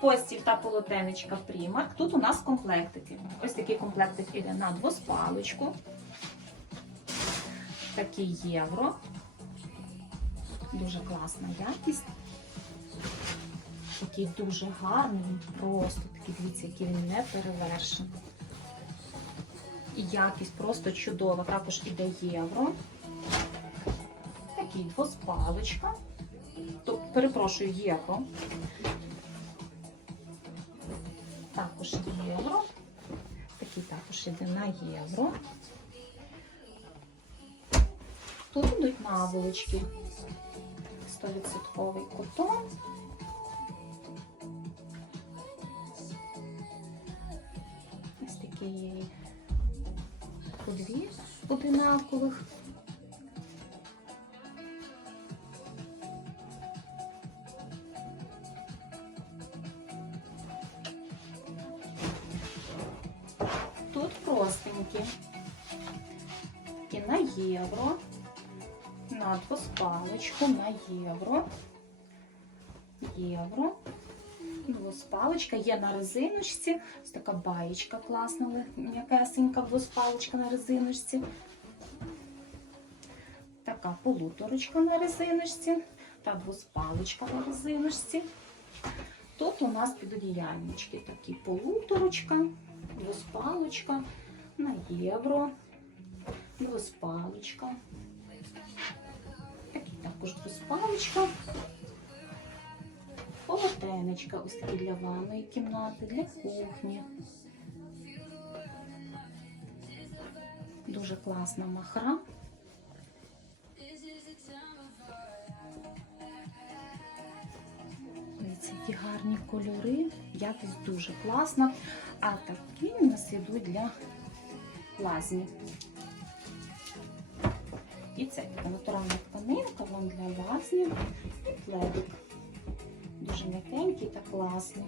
постіль та полотенечка Primark. Тут у нас комплектики. Ось такий комплектик іде на двоспалочку. Такий євро. Дуже класна якість. Такий дуже гарний, просто такий, дивіться, який він не перевершений. І якість просто чудова. Також іде євро. Такий двоспалочка. То, перепрошую, євро. Також євро. Такий також іде на євро. Тут йдуть наволочки. 100% котон. Ось такі є по одинакових. Такі. На євро, на двоспалочку, на євро, євро, двоспалочка, є на резиночці, ось така баєчка класна, м'якесенька двоспалочка на резиночці. Така полуторочка на резиночці та двоспалочка на резиночці. Тут у нас підодіяльнички. Такі полуторочка, двоспалочка на євро, двоспалочка. Такі також двоспалочка. Полотенечка, ось такі для ванної кімнати, для кухні. Дуже класна махра. Дивіться, які гарні кольори, якість дуже класна. А такі у нас йдуть для лазні. І це натуральна тканинка, вам для лазні і пледик. Дуже м'якенький та класний.